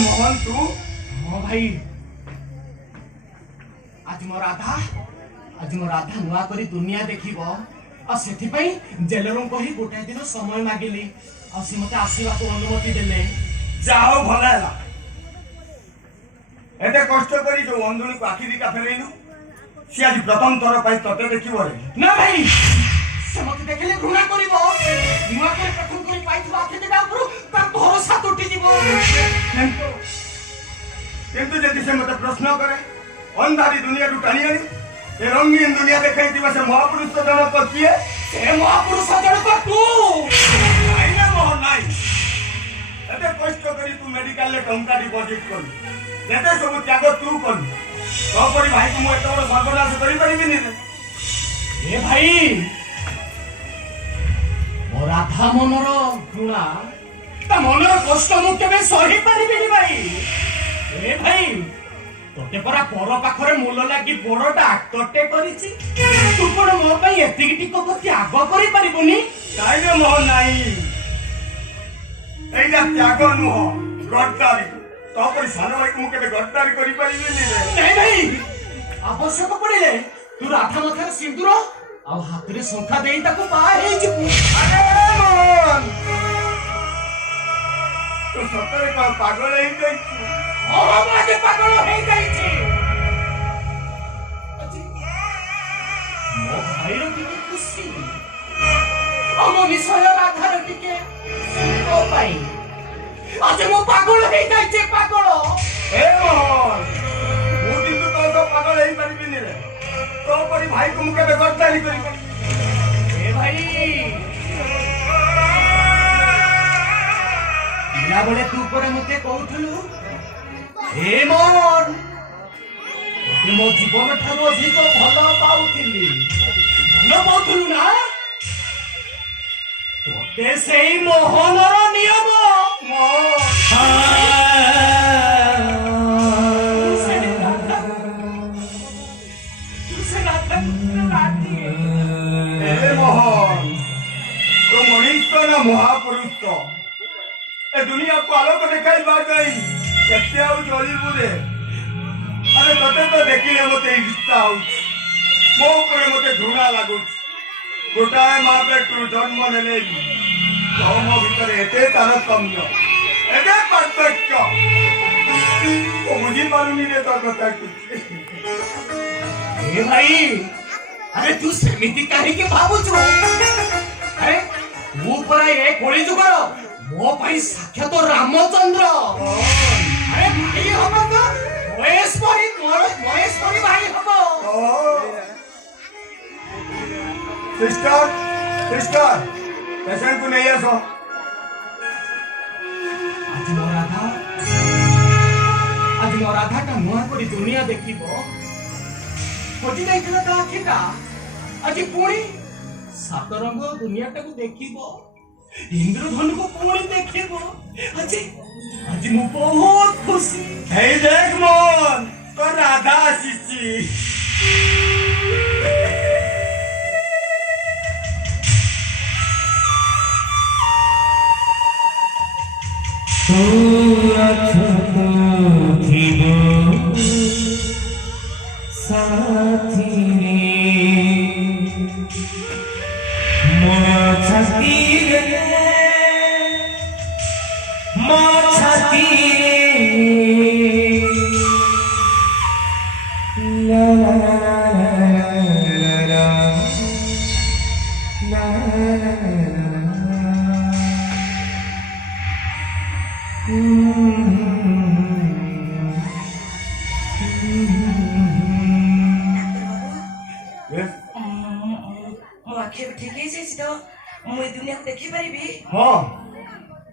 मोहन तू हाँ भाई आज मो राधा नुआ करी दुनिया देखिबो आ सेथि पई जेलरों को ही गोटे दिन समय मागिली आ से मते आसीबा को अनुमति देले जाओ भला हैला एते कष्ट करी जो अंधुनी को आखि दिटा फेरेइनु सी आज प्रथम थर पाई तते देखिबो रे ना भाई से मते देखले घृणा करिवो नुआ के प्रथम करी पाइथबा आखि दिटा ऊपर ता भरोसा टूटी जीवो किंतु जदि से मते प्रश्न करे अंधारी दुनिया रु टाणी आनी ए रंगीन दुनिया देखाई दिबा से महापुरुष जनक किए से महापुरुष जनक तू नाइ ना मोहन नाइ एते कष्ट करी तू मेडिकल ले टंका डिपॉजिट कर जेते सब त्याग तू कर तो परी भाई को एतो बड़ सर्वनाश करि परिबि नि ए भाई मो राधा मनर घृणा ता मनर कष्ट मु केबे सही परिबि नि भाई ए भाई तोते परा पर पाखरे मूल लागी बड़ डाक्टरटे करिछि तू कोन मो पई एतिक टिको कति आगो करि परिबुनी नाइ रे मोहन नाइ एइटा त्याग नुह गद्दारी तो परी सान भाई को केबे गद्दारी करि परिबि नि रे नहीं भाई आवश्यक पड़िले तू राधा मथार सिंदूर आ हाथ रे शंखा देई ताको बा हेइ जिबु अरे मोहन तो सतरे का पागल हेइ गई ओ बाजे पागल हेइ गई छी मो भाई रो की खुशी हम निश्चय राधा रो की सुनको पाई आज मो पागल हेइ गई छी पागल ए मोहन मु दिन तो पागल हेइ परिबि नि रे तो परी भाई को केबे गद्दारी करि परिबि ए भाई इना बले तू परे मते कहउथलु हे मन तू मो जीवन ठारो अधिक भलो पाउथिलु ना तोते सेई मोहनर नियम महापुरुष तो ए दुनिया को आलोक देखाई बा गई केते आउ जली बुरे अरे तते तो देखिले मते इच्छा हो मो पर मते घृणा लागु गोटाए मां पेटु जन्म नेले तो मो भीतर एते तारतम्य एते पार्थक्य ओ बुझी पारुनी रे तो कथा ए भाई अरे तू समिति काहे के भाबु छु अरे वो परा ए कोली जुगर मो भाई साक्षात रामचंद्र अरे भाई हबो तो महेश्वरी भाई हबो सिस्टर पेशेंट को नहीं आसो आज मो राधा का नुआ करी दुनिया देखिबो खोजी जाइथिला ता आखिटा आज पुणी सात रंग दुनिया टाको देखिबो इंद्रधनु को पुणी देखिबो आज मु बहुत खुशी हे देख मोहन तो राधा आसीची साथी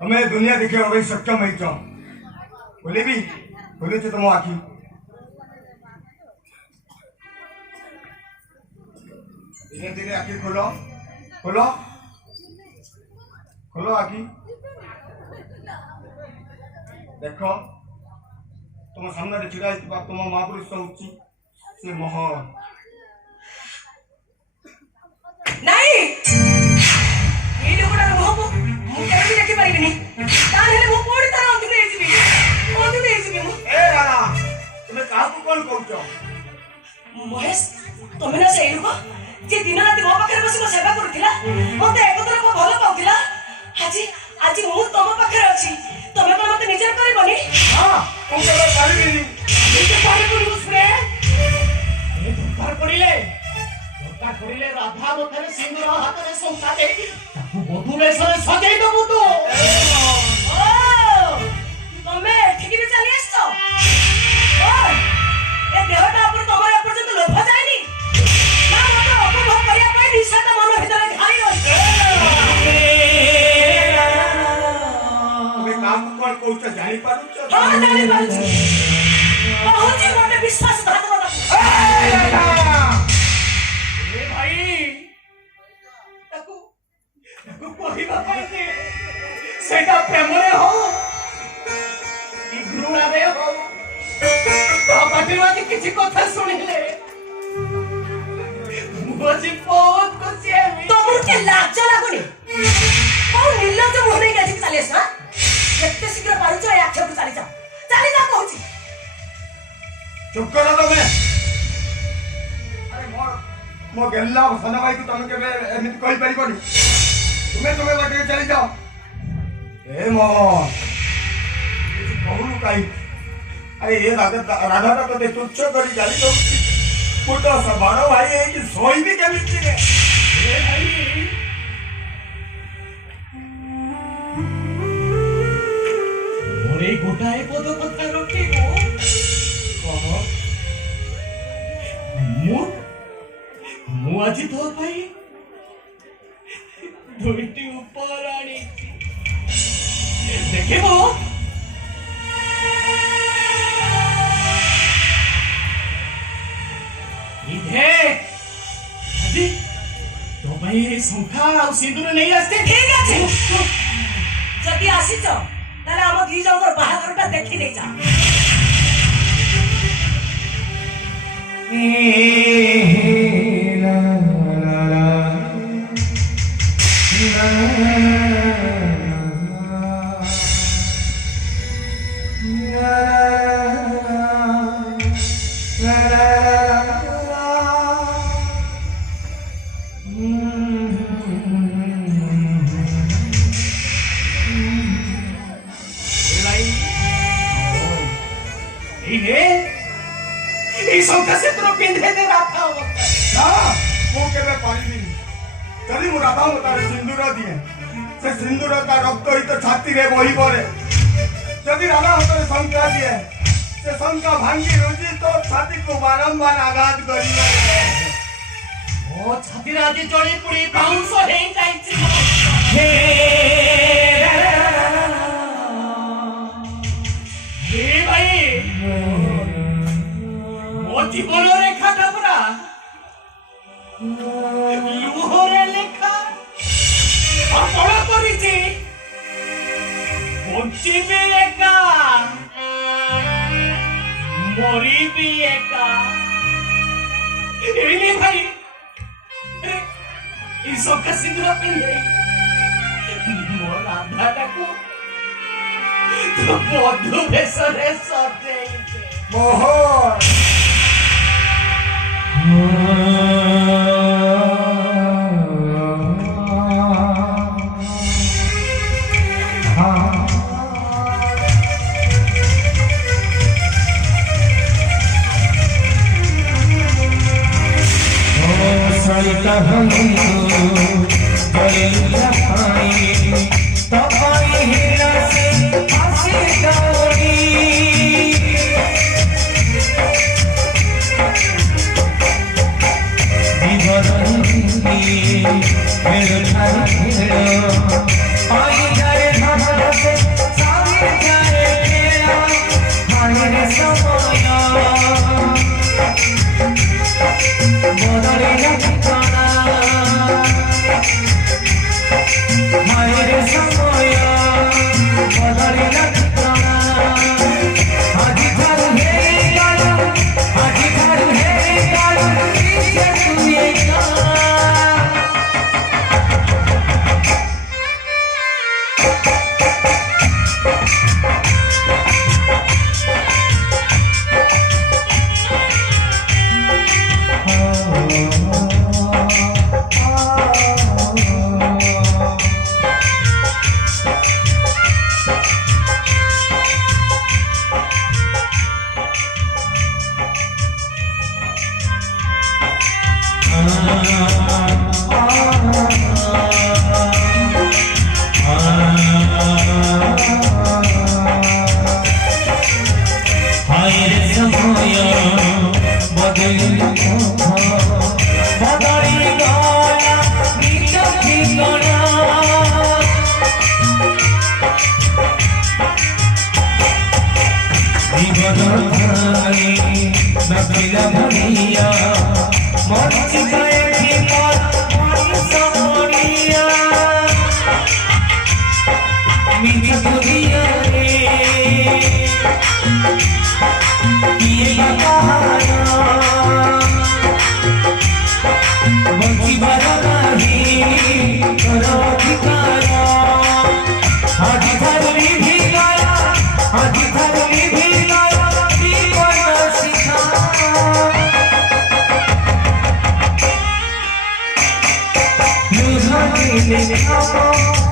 हमें दुनिया देखे भाई सक्षम है चो बोले भी बोले तो तुम आखी धीरे धीरे आखी खोलो खोलो खोलो आखी देखो तुम सामने छिड़ा तुम महापुरुष होची से मोहन नहीं ये लोगों का मुझे देखी पाएगी नहीं ताने मुझे पूरी तरह अंधेरे में महेश तमे ना सेई लोक जे दिन राति मो पाखरे बसी मो सेवा करूथिला मते एकत्र को भलो पाउथिला आज आज मु तम पाखरे अछि तमे कोन मते निजर करबनी हां मु केबे पारिबिनी निजे पारे पड़ी उसरे ए दरकार पड़िले राधा मुखरे सिंदूर हाथ रे संका दे ताकू बधु बेसरे सजाई दबु तो ओ तमे ठीक रे चली आछो ओ ए देहटा ऊपर तमर पर्यंत लोभ जायनी ना मते उपभोग करिया पई निशा मन भितरे घाई रही तुम्हें काम कोन कहू छ जानि पारु छ हां जानि पारु छी पहुंची मते विश्वास घात मत ए भाई ताकू ताकू कहिबा पाइते सेटा प्रेमरे हो ई घृणा रे हो ता पाटी वाली किछि कथा सुनिले मुझे बहुत खुशी है तमर के लाज लागुनी ओ निर्लज्ज मोहरे गाजी चलेस ना केते शीघ्र पारुछ ए आखे को चली जा कहूची चुप करो तमे अरे मो गेल्ला सना भाई को तमे केबे एमिति कहि परिबनी तुम्हें बाटे चली जाओ ए मो कहू काई अरे ये राधा तो ते तुच्छ करी गाली दो पुतो सा बड़ो भाई है कि सोई भी केमिति रे ए भाई मोरे गोटाए पद कथा रखिबो कह मु आज तो भाई दुईटी ऊपर आनी देखिबो इधे अजी तो भाई संखा और सिंदूर नहीं आस्ते ठीक আছে যদি আসিছ তাহলে ଆମ ଦି ଜଣଙ୍କର ବାହାଘରଟା ଦେଖି ନେଇ ଯା संखा से तो पिंधे दे राधा हो ना वो केबे पारिबिनी चली मु राधा मतारे सिंदूर दिए से सिंदूर का रक्त ही तो छाती रे बही पड़े यदि राधा हाथ शंका दिए से शंका भांगी रुचि तो छाती को बारंबार आघात करी ओ छाती राजी चढ़ी पुड़ी बाउंस हे जाइछि हे भाई ମୋ ଜୀବନ ରେଖାଟା ପୁରା ଲୁହରେ ଲେଖା ଅପଳ କରିଛି ବଞ୍ଚିବି ଏକା ମରିବି ଏକା ଏଇନି ଭାଇ এই ସକା ସିନ୍ଦୁର ପିନ୍ଧେଇ ମୋ ରାଧାଟାକୁ ତୁ ବଧୁ ବେଶରେ ସଜେଇଦେ मोहन सरिता রইলা ভরিয়া মরচিকা এটি মর মনিষ মরিয়া মিঠা দুনিয়া রে কিয়ে বাহারা বঞ্চিবার নাহি তোর অধিকার আজ ধরলি ভিগায়া আজ ধরলি ভিগায়া জীবন শিখা লুঝা দিলে খাবো